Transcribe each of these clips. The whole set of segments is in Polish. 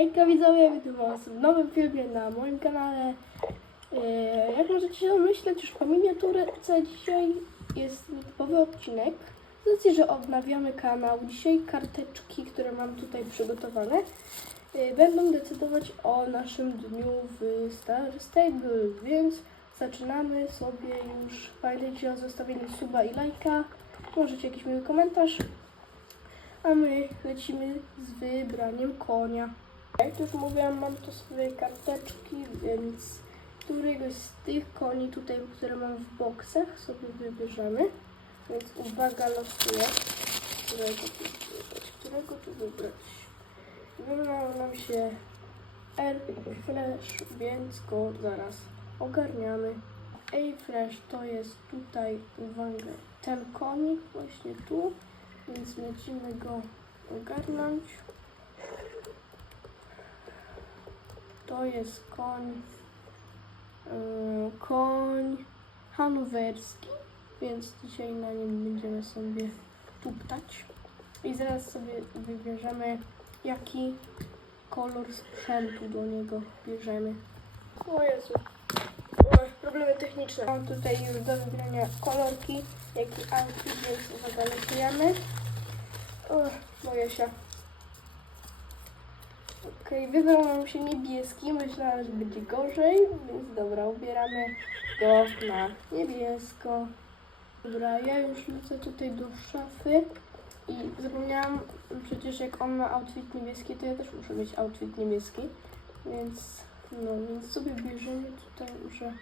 Hejka widzowie, witam was w nowym filmie na moim kanale. Yy, Jak możecie się domyśleć już po miniaturce dzisiaj jest typowy odcinek. Z że odnawiamy kanał, dzisiaj karteczki, które mam tutaj przygotowane, yy, będą decydować o naszym dniu w Star Stable, więc zaczynamy sobie już. Pamiętajcie o zostawieniu suba i lajka, możecie jakiś miły komentarz. A my lecimy z wybraniem konia. Jak już mówiłam, mam tu swoje karteczki, więc któregoś z tych koni tutaj, które mam w boksach, sobie wybierzemy. Więc uwaga, losuję. Którego tu wybrać? Którego tu wybrać? Wybrał nam się Air Flash, więc go zaraz ogarniamy. Air Flash to jest tutaj, uwaga, ten konik właśnie tu, więc lecimy go ogarnąć. To jest koń, yy, koń hanowerski, więc dzisiaj na nim będziemy sobie tuptać. I zaraz sobie wybierzemy, jaki kolor sprzętu do niego bierzemy. O Jezu, problemy techniczne. Mam tutaj już do wybrania kolorki, jaki outfit, więc uwaga, losujemy. Boję się. Okej, wybrał nam się niebieski, myślałam, że będzie gorzej, więc dobra, ubieramy go na niebiesko. Dobra, ja już lecę tutaj do szafy i zapomniałam, przecież jak on ma outfit niebieski, to ja też muszę mieć outfit niebieski, więc no, więc sobie bierzemy tutaj, muszę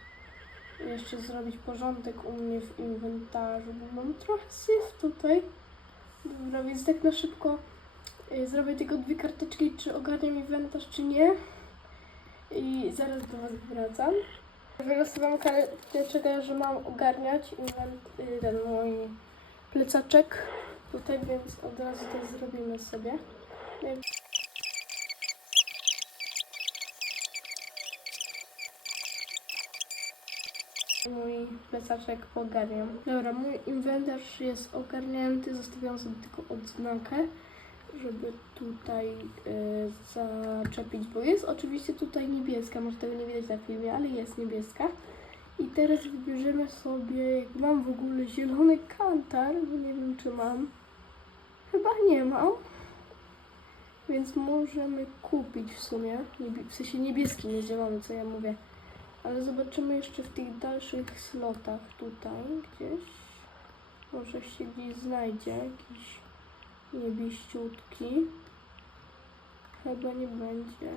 jeszcze zrobić porządek u mnie w inwentarzu, bo mam trochę syf tutaj. Dobra, więc tak na szybko zrobię tylko dwie karteczki, czy ogarniam inwentarz, czy nie. I zaraz do Was wracam. Wylosowałam karteczkę, że mam ogarniać y, ten mój plecaczek tutaj, więc od razu to zrobimy sobie. Mój plecaczek ogarniam. Dobra, mój inwentarz jest ogarnięty. Zostawiam sobie tylko odznakę, żeby tutaj e, zaczepić, bo jest oczywiście tutaj niebieska. Może tego nie widać na filmie, ale jest niebieska. I teraz wybierzemy sobie, jak mam w ogóle zielony kantar, bo nie wiem czy mam. Chyba nie mam. Więc możemy kupić w sumie. W sensie niebieski, nie zielony, co ja mówię. Ale zobaczymy jeszcze w tych dalszych slotach tutaj gdzieś. Może się gdzieś znajdzie jakiś niebieściutki. Chyba nie będzie,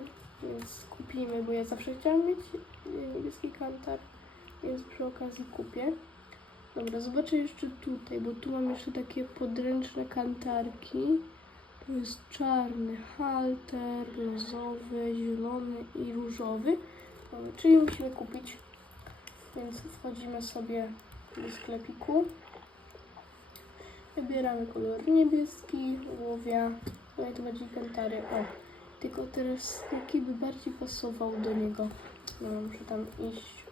więc kupimy, bo ja zawsze chciałam mieć niebieski kantar, więc przy okazji kupię. Dobra, zobaczę jeszcze tutaj, bo tu mam jeszcze takie podręczne kantarki. Tu jest czarny halter, rozowy, zielony i różowy. Czyli musimy kupić. Więc wchodzimy sobie do sklepiku. Wybieramy kolor niebieski, łowia. No i to będzie kantary. O, tylko teraz jaki by bardziej pasował do niego. No, muszę tam iść.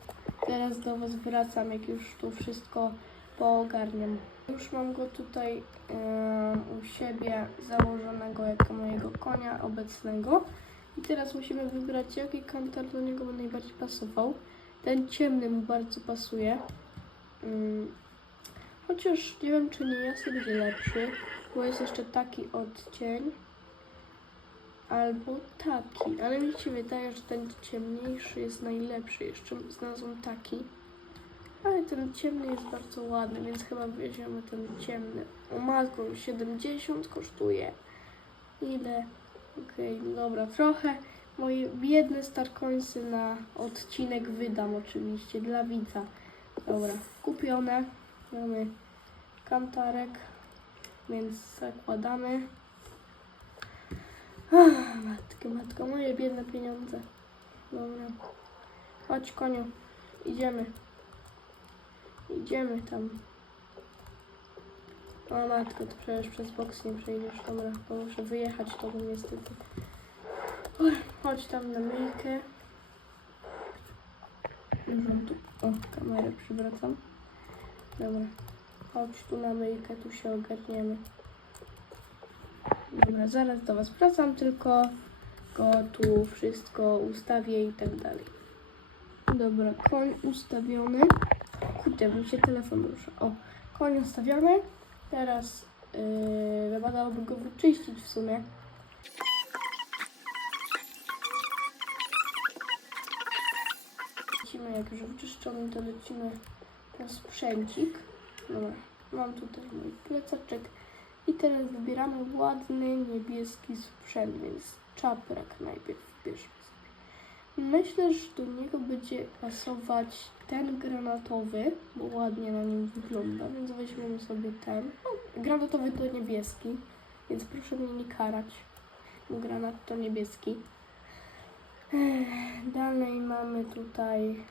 Teraz do Was wracam, jak już tu wszystko poogarniam. Już mam go tutaj u siebie założonego jako mojego konia obecnego. I teraz musimy wybrać, jaki kantar do niego by najbardziej pasował. Ten ciemny mu bardzo pasuje. Mm, Chociaż nie wiem, czy nie jest będzie lepszy, bo jest jeszcze taki odcień. Albo taki, ale mi się wydaje, że ten ciemniejszy jest najlepszy. Jeszcze znalazłam taki. Ale ten ciemny jest bardzo ładny, więc chyba weźmiemy ten ciemny. O matko, 70 kosztuje. Ile? Okej, no dobra, trochę moje biedne starkońsy na odcinek wydam oczywiście dla widza. Dobra, kupione. Mamy kantarek, więc zakładamy. Ach, matko, matko, moje biedne pieniądze. Dobra. Chodź koniu, idziemy. Idziemy tam. O matko, to przecież przez boks nie przejdziesz. Dobra, bo muszę wyjechać to niestety. Uch, Chodź tam na myjkę. Tu. O, kamerę przywracam. Dobra. Chodź tu na myjkę, tu się ogarniemy. Dobra, zaraz do Was wracam, tylko go tu wszystko ustawię i tak dalej. Dobra, koń ustawiony. Kurde, mi się telefon rusza. O, koń ustawiony. Teraz yy, wypadałoby go wyczyścić w sumie. Lecimy, jak już wyczyszczony, to lecimy na sprzęcik. Dobra, mam tutaj mój plecaczek. I teraz wybieramy ładny niebieski sprzęt, więc czaprak najpierw bierzemy. Myślę, że do niego będzie pasować ten granatowy, bo ładnie na nim wygląda, więc weźmiemy sobie ten. O, granatowy to niebieski, więc proszę mnie nie karać. bo Granat to niebieski. Dalej mamy tutaj,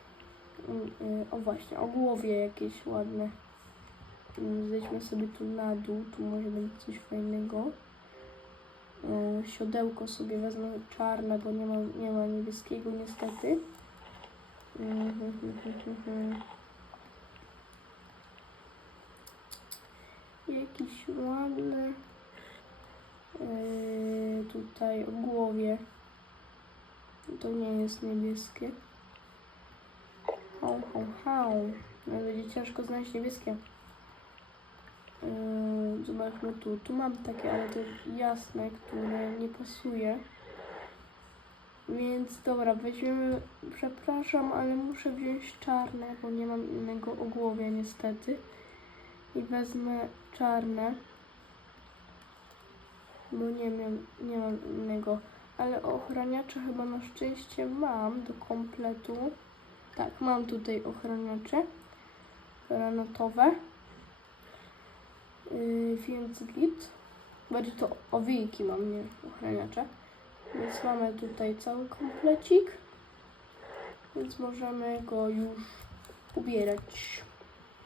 o właśnie, o głowie jakieś ładne. Mm, Zejdźmy sobie tu na dół, tu może być coś fajnego. E, Siodełko sobie wezmę czarne, bo nie ma, nie ma niebieskiego niestety. Mhm, Jakiś ładny e, tutaj o głowie. To nie jest niebieskie. Hał, hał, hał. No, będzie ciężko znaleźć niebieskie. Yy, Zobaczmy tu. Tu mam takie, ale to jasne, które nie pasuje. Więc dobra, weźmiemy. Przepraszam, ale muszę wziąć czarne, bo nie mam innego ogłowia niestety. I wezmę czarne. Bo nie mam, nie mam innego. Ale ochraniacze chyba na szczęście mam do kompletu. Tak, mam tutaj ochraniacze granatowe. Yy, więc git. Bardziej to owijki mam, nie ochraniacze. Więc mamy tutaj cały komplecik. Więc możemy go już ubierać.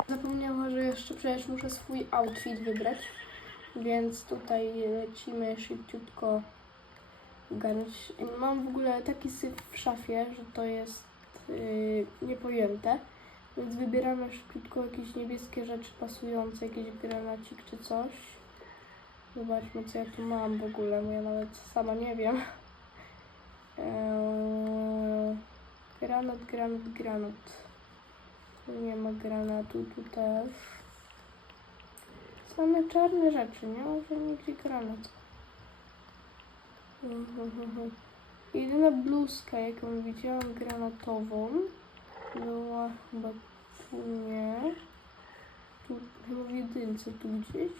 Zapomniałam, że jeszcze przecież muszę swój outfit wybrać. Więc tutaj lecimy szybciutko ogarnąć. Mam w ogóle taki syf w szafie, że to jest yy, niepojęte. Więc wybieramy szybciutko jakieś niebieskie rzeczy pasujące, jakiś granacik czy coś. Zobaczmy co ja tu mam w ogóle, bo ja nawet sama nie wiem. Eee, granat, granat, granat. Tu nie ma granatu, tu też. Same czarne rzeczy, nie ma że nigdzie granat. Mhm. Jedyna bluzka, jaką widziałam granatową, była chyba tu nie. Tu chyba w jedynce tu gdzieś.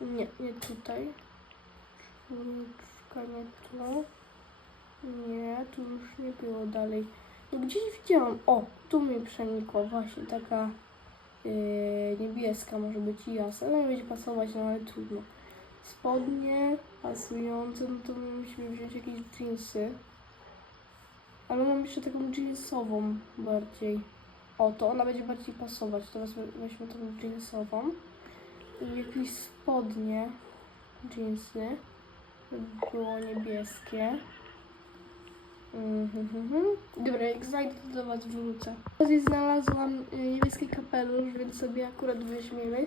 Nie, nie tutaj. Czwórka nie tu. Nie, tu już nie było dalej. No gdzieś widziałam. O, tu mi przenikła właśnie taka yy, niebieska może być i jasna. No nie będzie pasować, no ale trudno. Spodnie pasujące, no to musimy wziąć jakieś jeansy. Ale mam jeszcze taką jeansową bardziej. O, to ona będzie bardziej pasować. Teraz we- weźmy tą jeansową. I jakieś spodnie, jeansy. Żeby było niebieskie. Mhm. Dobra, jak znajdę, to do Was wrócę. Znalazłam y, niebieski kapelusz, więc sobie akurat weźmiemy.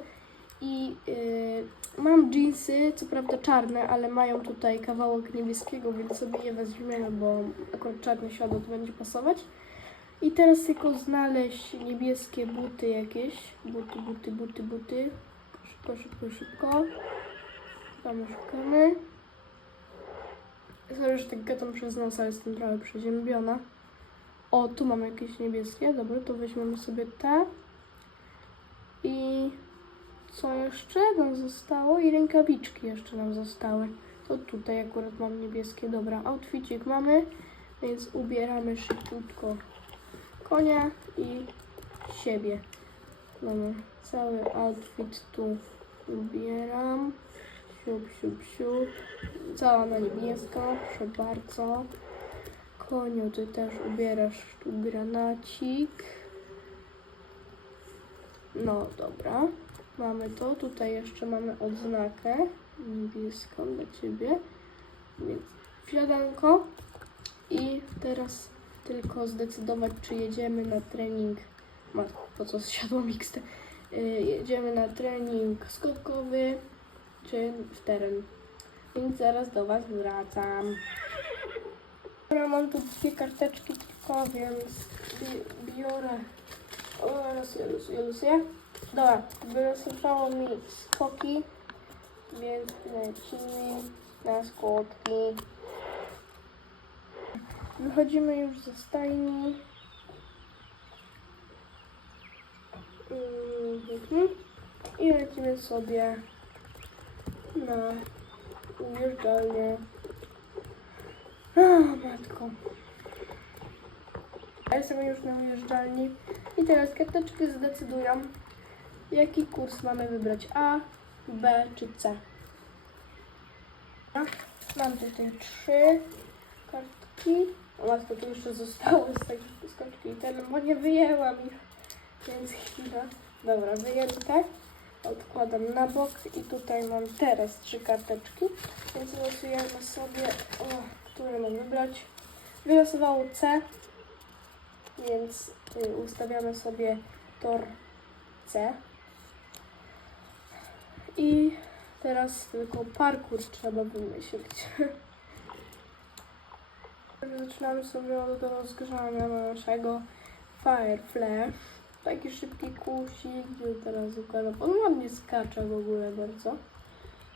I y, mam jeansy, co prawda czarne, ale mają tutaj kawałek niebieskiego, więc sobie je weźmiemy, bo akurat czarny siodło to będzie pasować. I teraz tylko znaleźć niebieskie buty jakieś. Buty, buty, buty, buty. Szybko, szybko, szybko. Szukamy, szukamy. Sorry, że tak gadam przez nos, ale jestem trochę przeziębiona. O, tu mamy jakieś niebieskie. Dobra, to weźmiemy sobie te. I co jeszcze nam zostało? I rękawiczki jeszcze nam zostały. To tutaj akurat mam niebieskie. Dobra, outfitik mamy, więc ubieramy szybciutko konia i siebie. Mamy cały outfit tu ubieram. Siup, siup, siup. Cała na niebiesko, proszę bardzo. Koniu, ty też ubierasz tu granacik. No dobra, mamy to. Tutaj jeszcze mamy odznakę niebieską dla ciebie. Więc wsiadanko. I teraz tylko zdecydować, czy jedziemy na trening. Matko, po co zsiadło mixte? Yy, jedziemy na trening skokowy, czy w teren. Więc zaraz do Was wracam. Ja mam tu dwie karteczki tylko, więc bi- biorę. O, losuję, losuję, losuję. Dobra, wylosowało mi skoki, więc lecimy na skokki. Wychodzimy już ze stajni. Mhm. I lecimy sobie na ujeżdżalnię. A, matko. Ja jestem już na ujeżdżalni i teraz karteczki zdecydują, jaki kurs mamy wybrać. A, B czy C. Mam tutaj trzy kartki. O matko, tu jeszcze zostały z tej skoczki ten, bo nie wyjęłam ich. Więc chwila. Dobra, wyjęte. Odkładam na bok i tutaj mam teraz trzy karteczki. Więc losujemy sobie, o, które mam wybrać. Wylosowało C, więc y, ustawiamy sobie tor C. I teraz tylko parkour trzeba wymyślić. Zaczynamy sobie od rozgrzania naszego Fire Flash. Taki szybki kusik, który teraz układam. On ładnie skacze w ogóle bardzo.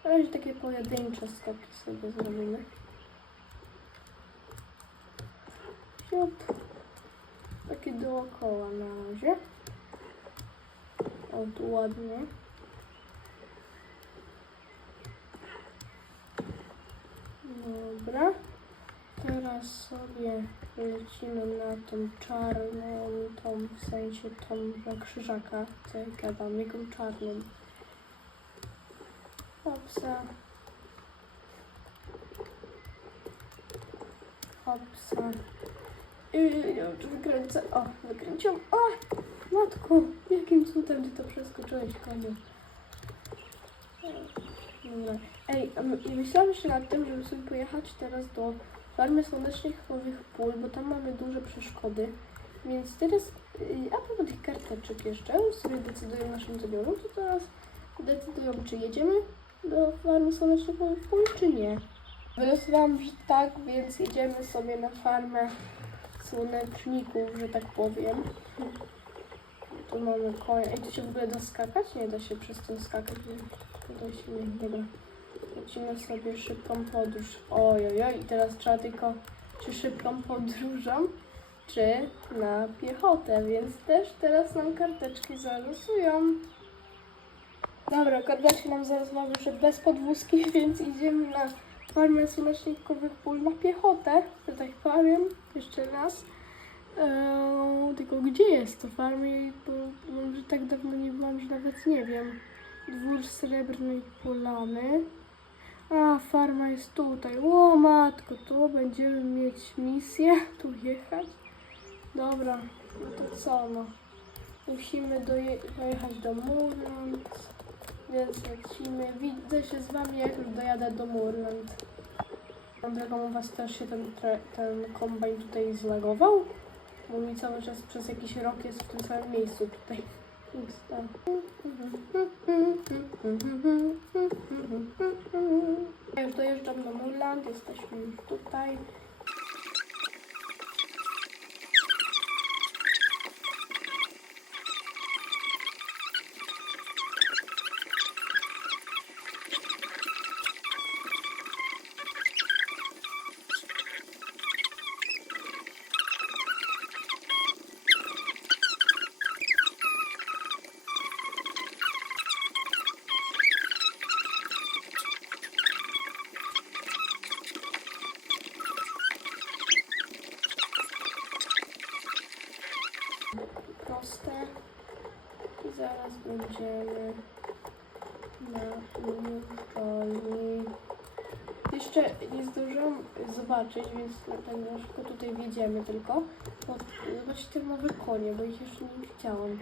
Na razie takie pojedyncze skoki sobie zrobimy. Siup. Takie dookoła na razie. O, tu ładnie. Dobra. Teraz sobie lecimy na tą czarną, tą w sensie tą na krzyżaka, co ja gadam, jaką czarną. Hopsa. Hopsa. I tu wykręcę. O, wykręciłam. O, matko, jakim cudem ty to przeskoczyłeś, koniu. Dobra. Ej, my- i myślałam jeszcze nad tym, żeby sobie pojechać teraz do farmy słonecznych nowych pól, bo tam mamy duże przeszkody. Więc teraz, yy, a propos tych karteczek jeszcze, już sobie decydują naszym zbiorem, to teraz decydują, czy jedziemy do farmy słonecznych nowych pól, czy nie. Wylosowałam, że tak, więc jedziemy sobie na farmę słoneczników, że tak powiem. Tu mamy konia. I tu się w ogóle da skakać? Nie da się przez to skakać. Nie, dobra. Lecimy sobie szybką podróż. Oj, oj, oj. I teraz trzeba tylko czy szybką podróżą, czy na piechotę, więc też teraz nam karteczki zalosują. Dobra, karteczki nam zalosowały, że bez podwózki, więc idziemy na farmę słonecznikowych pól na piechotę, że tak powiem. Jeszcze raz. Eee, tylko gdzie jest to farmy? Bo, bo tak dawno nie byłam, że nawet nie wiem. Dwór Srebrnej Polany. A, farma jest tutaj. O matko, tu będziemy mieć misję. Tu jechać. Dobra, no to co no. Musimy doje- dojechać do Murland. Więc lecimy. Widzę się z wami, jak już dojadę do Murland. Drogą u was też się ten, ten kombajn tutaj zlagował? Bo mi cały czas przez jakiś rok jest w tym samym miejscu tutaj. Ja już dojeżdżam do Murland, jesteśmy już tutaj. proste. I zaraz będziemy na ujeżdżalni. Jeszcze nie zdążyłam zobaczyć, więc dlatego szybko tutaj wjedziemy tylko. Zobaczcie te nowe konie, bo ich jeszcze nie widziałam.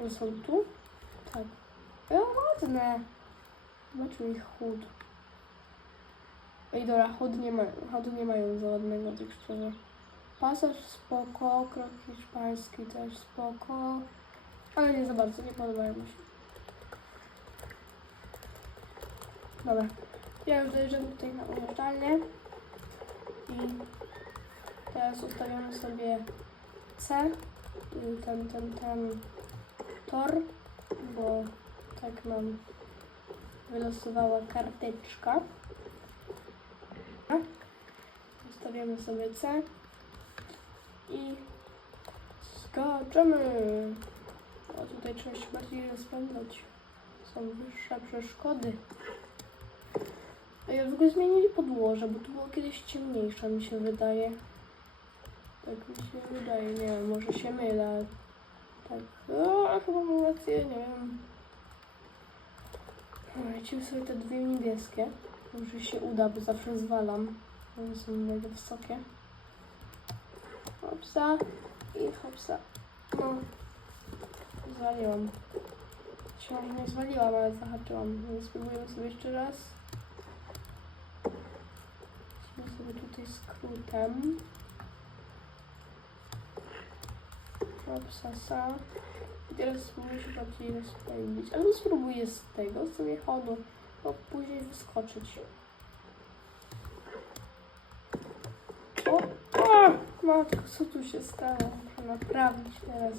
One są tu? Tak. E, ładne. Zobaczmy ich chód. Ej, dobra, chód nie, ma, nie mają za ładnego, tak. Pasaż spoko, krok hiszpański też spoko, ale nie za bardzo, nie podobają mi się. Dobra, Ja już dojeżdżam tutaj na ujeżdżalnię i teraz ustawiamy sobie C, ten, ten, ten tor, bo tak nam wylosowała karteczka. Ustawiamy sobie C i skaczemy. Tutaj trzeba się bardziej rozpędzać. Są wyższe przeszkody. A ja w ogóle zmienili podłoże, bo tu było kiedyś ciemniejsze, mi się wydaje. Tak mi się wydaje, nie wiem, może się mylę. Tak, o, chyba mam rację, nie wiem. Lecimy sobie te dwie niebieskie. Może się uda, bo zawsze zwalam. One są mega wysokie. Hopsa i hopsa. No, zwaliłam. Myślałam, że nie zwaliłam, ale zahaczyłam. Więc spróbujemy sobie jeszcze raz. Lecimy sobie tutaj skrótem. Hopsasa. I teraz spróbuję się bardziej rozpędzić. Albo spróbuję z tego samochodu, bo później wyskoczyć. O, o! Matko, co tu się stało? Muszę naprawić teraz.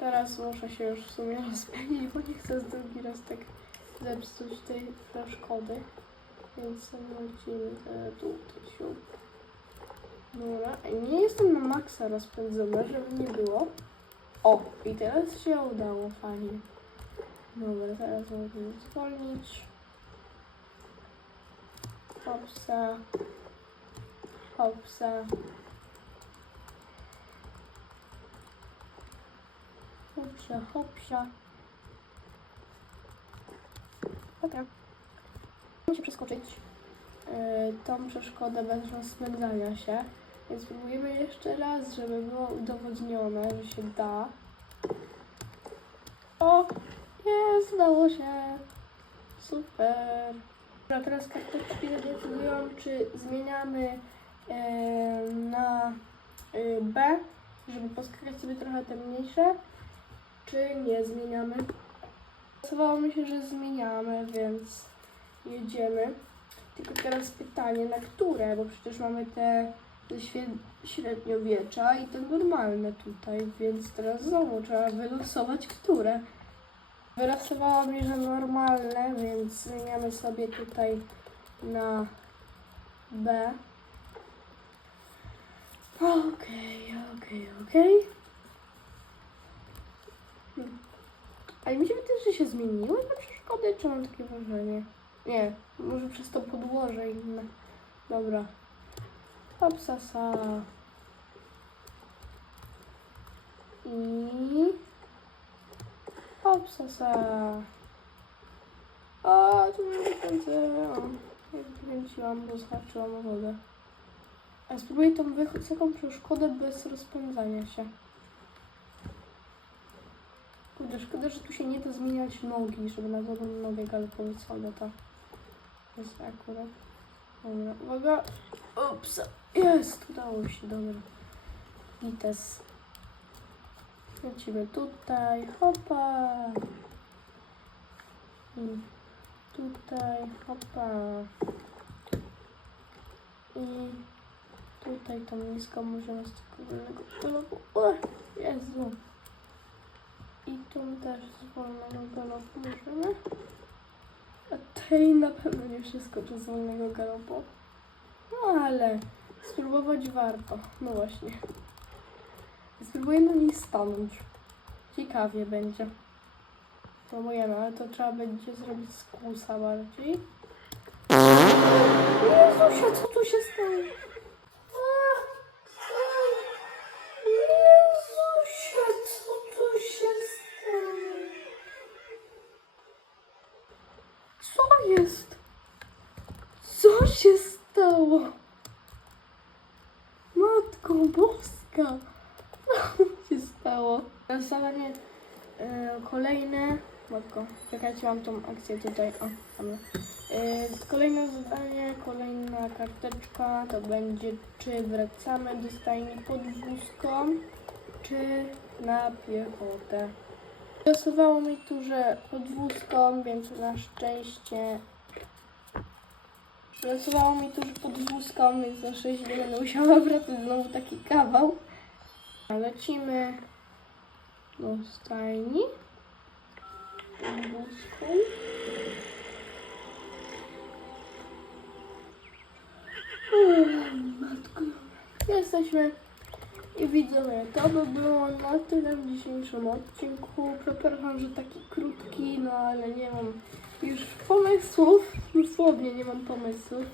Teraz muszę się już w sumie rozpędzić, bo nie chcę z drugi raz tak zepsuć tej przeszkody. Więc lecimy e, tutaj siup. Dobra, nie jestem na maksa rozpędzona, żeby nie było. O, i teraz się udało, fajnie. Dobra, teraz możemy zwolnić. Hopsa. Hopsa. Hopsia, hopsia. Dobra. Muszę przeskoczyć e, tą przeszkodę bez rozpędzania się. Więc spróbujemy jeszcze raz, żeby było udowodnione, że się da. O! Jest, udało się! Super! Dobra, teraz karteczki decydują, czy zmieniamy e, na e, B, żeby poskakać sobie trochę te mniejsze, czy nie zmieniamy. Głosowało mi się, że zmieniamy, więc jedziemy. Tylko teraz pytanie, na które, bo przecież mamy te ze średniowiecza i te normalne tutaj, więc teraz znowu trzeba wylosować, które. Wylosowało mi, że normalne, więc zmieniamy sobie tutaj na B. Okej, okej, okej. Hmm. Ale mi się wydaje, że się zmieniły te przeszkody, czy mam takie wrażenie? Nie, może przez to podłoże inne. Dobra. Hopsasa. I... Hopsasa. O, tu nie wykręcę. Wykręciłam, bo zhaczyłam wodę. A spróbuję tą wysoką przeszkodę bez rozpędzania się. Kurde, szkoda, że tu się nie da zmieniać nogi, żeby na drugą nogę galopować sobie to jest akurat. Dobra, uwaga. Ups, jest, udało się, dobra. Gites. Lecimy tutaj, hopa. I tutaj, hopa. I tutaj tą niską możemy z tego wolnego galopu. O, Jezu. I tu też z wolnego galopu możemy. A tej na pewno nie przeskoczę z wolnego galopu. No ale spróbować warto. No właśnie. Spróbuję na niej stanąć. Ciekawie będzie. Próbujemy, ale to trzeba będzie zrobić z kłusa bardziej. Jezusie, co tu się stało? Jezusie, co tu się stało? Co jest? Co się stało? Matko Boska! Co się stało? Zadanie e, kolejne. Matko, czekajcie, mam tą akcję tutaj. O. E, kolejne zadanie, kolejna karteczka to będzie czy wracamy do stajni podwózką, czy na piechotę. Głosowało mi tu, że podwózką, więc na szczęście Pracowało mi tu, że podwózką, więc na szczęście będę musiała wracać znowu taki kawał. Lecimy do stajni. Podwózką. Uff, Matko. Jesteśmy i widzowie, to by było na tyle w dzisiejszym odcinku. Przepraszam, że taki krótki, no ale nie mam już pomysłów. Dosłownie nie mam pomysłów.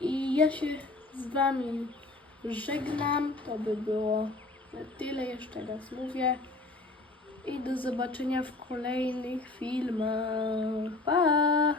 I ja się z Wami żegnam. To by było na tyle. Jeszcze raz mówię i do zobaczenia w kolejnych filmach. Pa!